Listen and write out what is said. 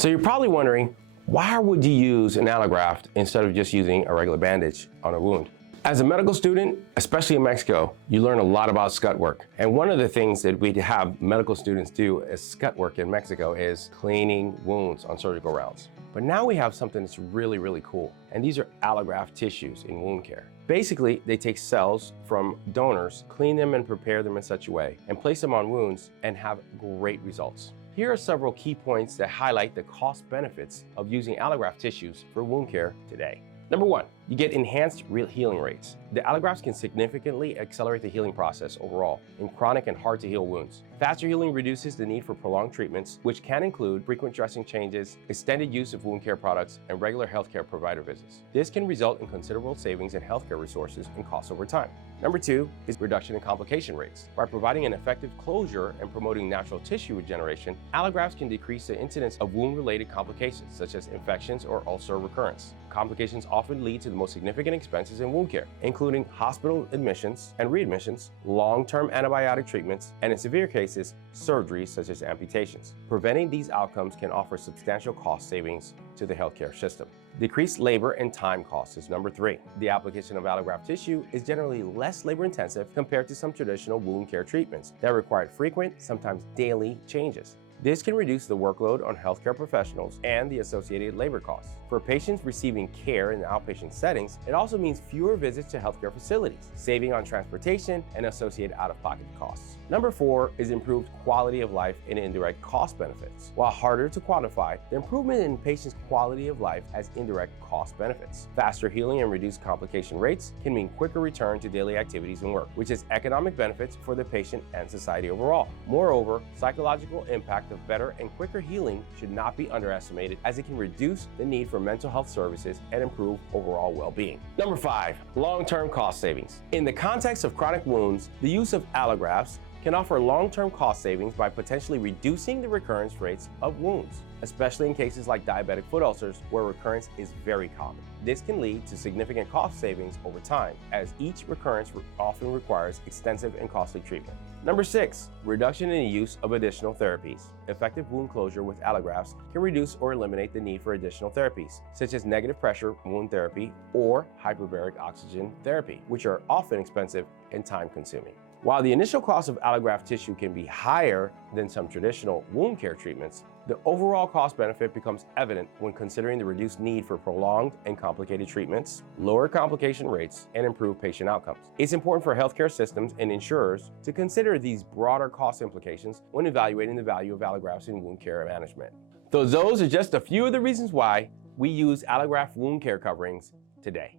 So you're probably wondering, why would you use an allograft instead of just using a regular bandage on a wound? As a medical student, especially in Mexico, you learn a lot about scut work. And one of the things that we have medical students do as scut work in Mexico is cleaning wounds on surgical rounds. But now we have something that's really, really cool. And these are allograft tissues in wound care. Basically, they take cells from donors, clean them and prepare them in such a way, and place them on wounds and have great results. Here are several key points that highlight the cost benefits of using allograft tissues for wound care today. Number one, you get enhanced healing rates. The allografts can significantly accelerate the healing process overall in chronic and hard to heal wounds. Faster healing reduces the need for prolonged treatments, which can include frequent dressing changes, extended use of wound care products, and regular healthcare provider visits. This can result in considerable savings in healthcare resources and costs over time. Number two is reduction in complication rates. By providing an effective closure and promoting natural tissue regeneration, allografts can decrease the incidence of wound-related complications, such as infections or ulcer recurrence. Complications often lead to the most significant expenses in wound care, including hospital admissions and readmissions, long-term antibiotic treatments, and in severe cases, surgeries such as amputations. Preventing these outcomes can offer substantial cost savings to the healthcare system. Decreased labor and time costs is number three. The application of allograft tissue is generally less labor-intensive compared to some traditional wound care treatments that require frequent, sometimes daily changes. This can reduce the workload on healthcare professionals and the associated labor costs. For patients receiving care in the outpatient settings, it also means fewer visits to healthcare facilities, saving on transportation and associated out-of-pocket costs. Number four is improved quality of life and indirect cost benefits. While harder to quantify, the improvement in patients' quality of life has indirect cost benefits. Faster healing and reduced complication rates can mean quicker return to daily activities and work, which has economic benefits for the patient and society overall. Moreover, psychological impact of better and quicker healing should not be underestimated, as it can reduce the need for mental health services and improve overall well-being. Number five, long-term cost savings. In the context of chronic wounds, the use of allografts can offer long-term cost savings by potentially reducing the recurrence rates of wounds, especially in cases like diabetic foot ulcers where recurrence is very common. This can lead to significant cost savings over time, as each recurrence often requires extensive and costly treatment. Number six, reduction in the use of additional therapies. Effective wound closure with allografts can reduce or eliminate the need for additional therapies, such as negative pressure wound therapy or hyperbaric oxygen therapy, which are often expensive and time-consuming. While the initial cost of allograft tissue can be higher than some traditional wound care treatments, the overall cost benefit becomes evident when considering the reduced need for prolonged and complicated treatments, lower complication rates, and improved patient outcomes. It's important for healthcare systems and insurers to consider these broader cost implications when evaluating the value of allografts in wound care management. So those are just a few of the reasons why we use allograft wound care coverings today.